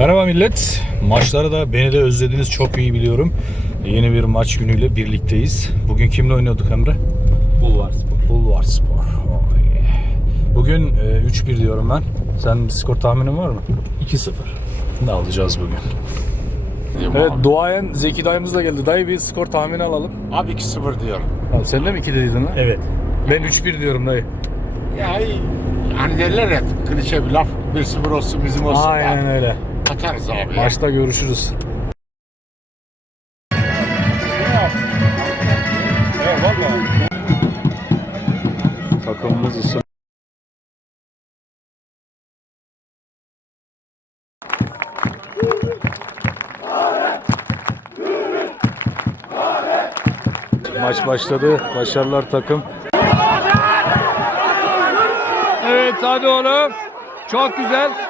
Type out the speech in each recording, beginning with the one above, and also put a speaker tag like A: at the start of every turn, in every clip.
A: Merhaba millet. Maçları da beni de özlediniz çok iyi biliyorum. Yeni bir maç günüyle birlikteyiz. Bugün kimle oynuyorduk Emre?
B: Bulvar Spor.
A: Bulvar Spor. Oy. Bugün e, 3-1 diyorum ben. Sen bir skor tahminin var mı?
B: 2-0.
A: Ne alacağız bugün? Evet duayen Zeki dayımız da geldi. Dayı bir skor tahmini alalım.
C: Abi 2-0 diyorum.
A: Abi sen de mi 2 dediydin lan?
B: Evet.
A: Ben 3-1 diyorum dayı.
C: Ya hani derler ya klişe bir laf 1-0 olsun bizim olsun.
A: Aynen
C: da.
A: öyle.
C: Atarız abi ya.
A: Maçta görüşürüz. Takımımız ısın. Maç başladı. Başarılar takım. Evet hadi oğlum. Çok güzel.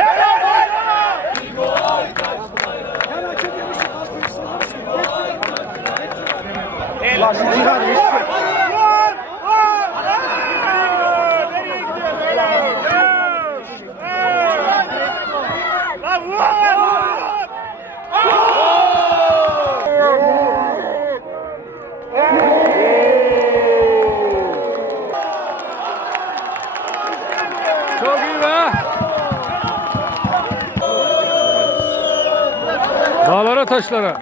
A: Çok iyi be. Dağlara taşlara.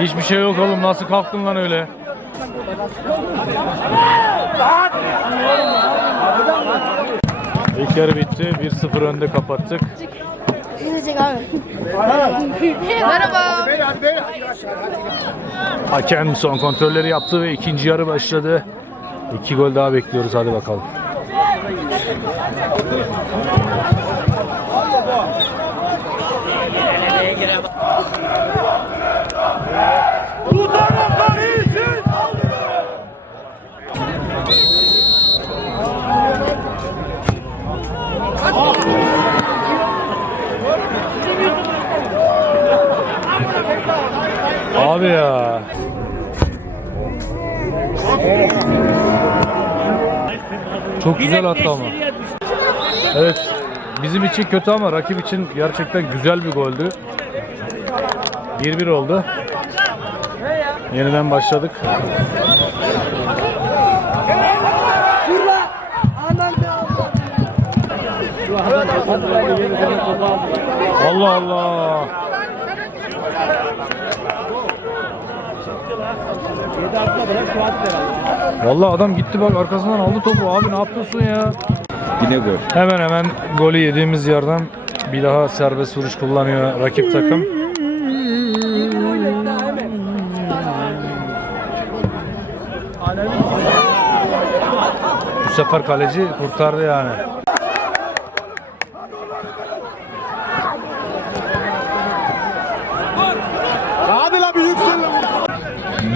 A: Hiçbir şey yok oğlum nasıl kalktın lan öyle? İlk yarı bitti. 1-0 önde kapattık.
D: Abi. Merhaba.
A: Hakem son kontrolleri yaptı ve ikinci yarı başladı. İki gol daha bekliyoruz hadi bakalım. Abi ya. Çok güzel attı ama. Evet. Bizim için kötü ama rakip için gerçekten güzel bir goldü. 1-1 oldu. Yeniden başladık. Allah Allah. Vallahi adam gitti bak arkasından aldı topu. Abi ne yapıyorsun ya?
B: Yine gol.
A: Hemen hemen golü yediğimiz yerden bir daha serbest vuruş kullanıyor rakip takım. Bu sefer kaleci kurtardı yani.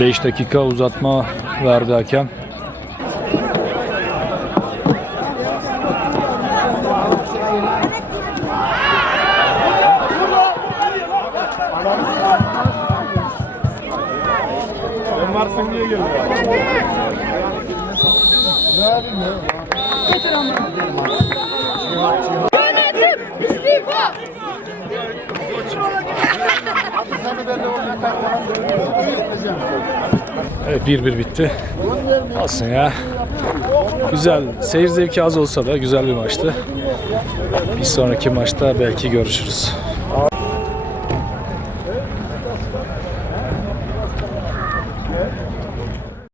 A: 5 dakika uzatma verdi hakem. Varsın diye geliyor. Ne yapayım ya? Götür onu.
D: Yönetim istifa.
A: Evet 1-1 bitti. Olsun ya. Güzel. Seyir zevki az olsa da güzel bir maçtı. Bir sonraki maçta belki görüşürüz.